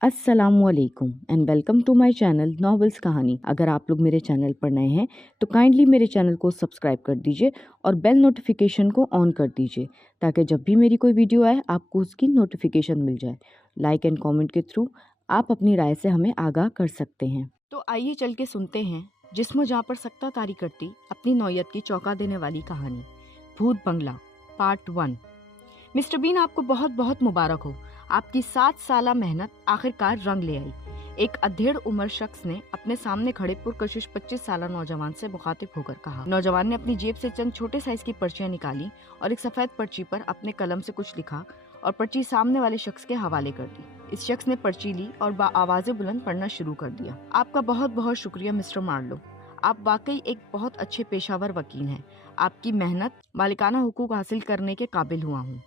अस्सलामुअलैकुम and welcome to my channel novels कहानी। अगर आप लोग मेरे चैनल पर नए हैं तो काइंडली मेरे चैनल को सब्सक्राइब कर दीजिए और बेल नोटिफिकेशन को ऑन कर दीजिए ताकि जब भी मेरी कोई वीडियो आए आपको उसकी नोटिफिकेशन मिल जाए। लाइक एंड कमेंट के थ्रू आप अपनी राय से हमें आगाह कर सकते हैं। तो आइए चल के सुनते हैं जिस्म जहाँ पर सक्ता तारी करती अपनी नौयत की चौंका देने वाली कहानी भूत बंगला पार्ट 1। मिस्टर बीन, आपको बहुत बहुत मुबारक हो। आपकी 7 साला मेहनत आखिरकार रंग ले आई। एक अधेड़ उम्र शख्स ने अपने सामने खड़े पुरकशिश 25 साला नौजवान से मुखातिब होकर कहा। नौजवान ने अपनी जेब से चंद छोटे साइज की पर्चियां निकाली और एक सफेद पर्ची पर अपने कलम से कुछ लिखा और पर्ची सामने वाले शख्स के हवाले कर दी। इस शख्स ने पर्ची ली और बाआवाज़े बुलंद पढ़ना शुरू कर दिया। आपका बहुत बहुत शुक्रिया मिस्टर मार्लो, आप वाकई एक बहुत अच्छे पेशावर वकील हैं। आपकी मेहनत मालिकाना हुकूक हासिल करने के काबिल हुआ हूँ।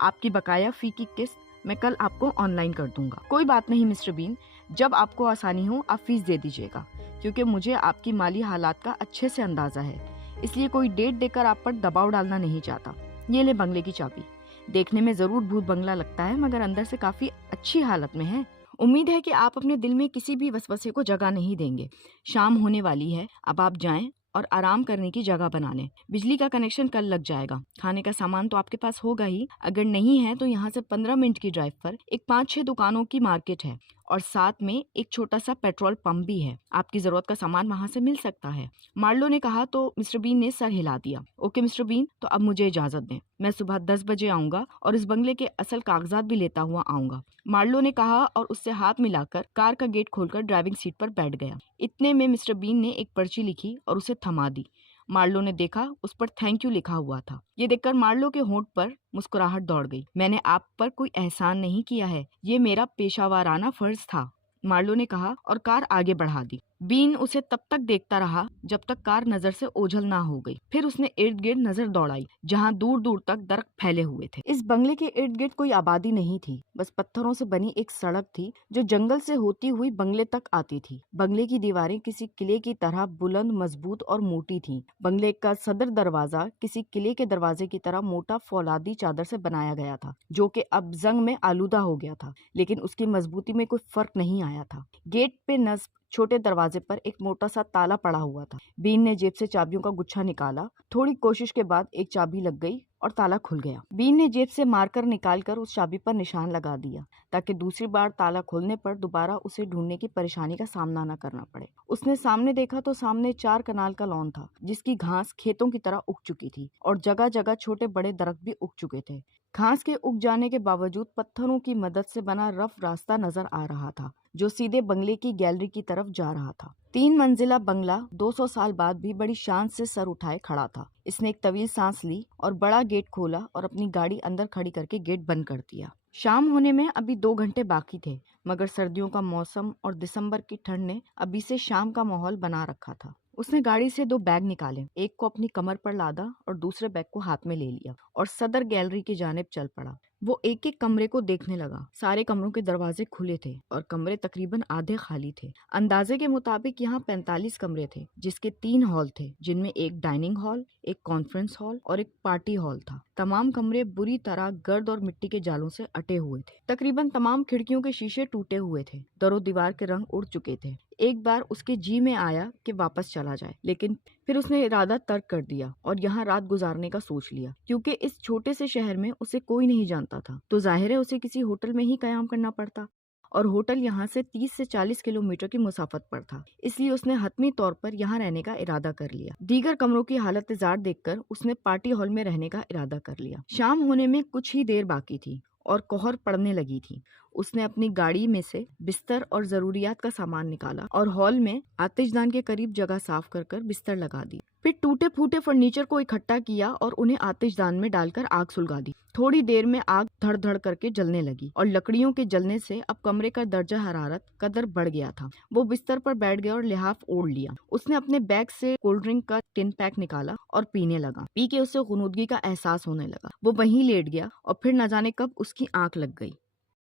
आपकी बकाया फी की किस्त मैं कल आपको ऑनलाइन कर दूंगा। कोई बात नहीं मिस्टर बीन, जब आपको आसानी हो आप फीस दे दीजिएगा, क्योंकि मुझे आपकी माली हालात का अच्छे से अंदाजा है, इसलिए कोई डेट देकर आप पर दबाव डालना नहीं चाहता। ये ले बंगले की चाबी। देखने में जरूर भूत बंगला लगता है मगर अंदर से काफी अच्छी हालत में है। उम्मीद है कि आप अपने दिल में किसी भी वसवसे को जगह नहीं देंगे। शाम होने वाली है, अब आप जाएं और आराम करने की जगह बना लें। बिजली का कनेक्शन कल लग जाएगा। खाने का सामान तो आपके पास होगा ही, अगर नहीं है तो यहाँ से 15 मिनट की ड्राइव पर एक 5-6 दुकानों की मार्केट है और साथ में एक छोटा सा पेट्रोल पंप भी है। आपकी जरूरत का सामान वहाँ से मिल सकता है। मार्लो ने कहा तो मिस्टर बीन ने सर हिला दिया। ओके मिस्टर बीन, तो अब मुझे इजाजत दें। मैं सुबह 10 बजे आऊंगा और इस बंगले के असल कागजात भी लेता हुआ आऊंगा, मार्लो ने कहा और उससे हाथ मिलाकर कार का गेट खोलकर ड्राइविंग सीट पर बैठ गया। इतने में मिस्टर बीन ने एक पर्ची लिखी और उसे थमा दी। मार्लो ने देखा, उस पर थैंक यू लिखा हुआ था। ये देखकर मार्लो के होंठ पर मुस्कुराहट दौड़ गई। मैंने आप पर कोई एहसान नहीं किया है, ये मेरा पेशावराना फर्ज था, मार्लो ने कहा और कार आगे बढ़ा दी। बीन उसे तब तक देखता रहा जब तक कार नजर से ओझल ना हो गई। फिर उसने इर्द गिर्द नजर दौड़ाई जहाँ दूर दूर तक दरख्त फैले हुए थे। इस बंगले के इर्द गिर्द कोई आबादी नहीं थी, बस पत्थरों से बनी एक सड़क थी जो जंगल से होती हुई बंगले तक आती थी। बंगले की दीवारें किसी किले की तरह बुलंद, मजबूत और मोटी थीं। बंगले का सदर दरवाजा किसी किले के दरवाजे की तरह मोटा फौलादी चादर से बनाया गया था, जो कि अब जंग में आलूदा हो गया था, लेकिन उसकी मजबूती में कोई फर्क नहीं आया था। गेट पे नस्ब छोटे दरवाजे पर एक मोटा सा ताला पड़ा हुआ था। बीन ने जेब से चाबियों का गुच्छा निकाला। थोड़ी कोशिश के बाद एक चाबी लग गई और ताला खुल गया। बीन ने जेब से मार्कर निकालकर उस चाबी पर निशान लगा दिया ताकि दूसरी बार ताला खोलने पर दोबारा उसे ढूंढने की परेशानी का सामना न करना पड़े। उसने सामने देखा तो सामने 4 कनाल का लॉन था, जिसकी घास खेतों की तरह उग चुकी थी और जगह जगह छोटे बड़े दरख्त भी उग चुके थे। घास के उग जाने के बावजूद पत्थरों की मदद से बना रफ रास्ता नजर आ रहा था जो सीधे बंगले की गैलरी की तरफ जा रहा था। 3 मंजिला बंगला 200 साल बाद भी बड़ी शान से सर उठाए खड़ा था। इसने एक तवील सांस ली और बड़ा गेट खोला और अपनी गाड़ी अंदर खड़ी करके गेट बंद कर दिया। शाम होने में अभी 2 घंटे बाकी थे, मगर सर्दियों का मौसम और दिसंबर की ठंड ने अभी से शाम का माहौल बना रखा था। उसने गाड़ी से 2 बैग निकाले, एक को अपनी कमर पर लादा और दूसरे बैग को हाथ में ले लिया और सदर गैलरी की जानिब चल पड़ा। वो एक एक कमरे को देखने लगा। सारे कमरों के दरवाजे खुले थे और कमरे तकरीबन आधे खाली थे। अंदाजे के मुताबिक यहाँ 45 कमरे थे, जिसके 3 हॉल थे, जिनमें एक डाइनिंग हॉल, एक कॉन्फ्रेंस हॉल और एक पार्टी हॉल था। तमाम कमरे बुरी तरह गर्द और मिट्टी के जालों से अटे हुए थे। तकरीबन तमाम खिड़कियों के शीशे टूटे हुए थे। दरो दीवार के रंग उड़ चुके थे। एक बार उसके जी में आया कि वापस चला जाए, लेकिन फिर उसने इरादा तर्क कर दिया और यहाँ रात गुजारने का सोच लिया। क्योंकि इस छोटे से शहर में उसे कोई नहीं जानता था, तो जाहिर है उसे किसी होटल में ही कयाम करना पड़ता, और होटल यहाँ से 30 से 40 किलोमीटर की मुसाफत पर था। इसलिए उसने हतमी तौर पर यहाँ रहने का इरादा कर लिया। दीगर कमरों की हालत जार देखकर उसने पार्टी हॉल में रहने का इरादा कर लिया। शाम होने में कुछ ही देर बाकी थी और कोहर पड़ने लगी थी। उसने अपनी गाड़ी में से बिस्तर और जरूरियात का सामान निकाला और हॉल में आतिशदान के करीब जगह साफ कर बिस्तर लगा दी। फिर टूटे फूटे फर्नीचर को इकट्ठा किया और उन्हें आतिशदान में डालकर आग सुलगा दी। थोड़ी देर में आग धड़ धड़ करके जलने लगी और लकड़ियों के जलने से अब कमरे का दर्जा हरारत कदर बढ़ गया था। वो बिस्तर पर बैठ गया और लिहाफ ओढ़ लिया। उसने अपने बैग से कोल्ड ड्रिंक का टिन पैक निकाला और पीने लगा। पी के उसे गुनूदगी का एहसास होने लगा। वो वहीं लेट गया और फिर न जाने कब उसकी आंख लग गई।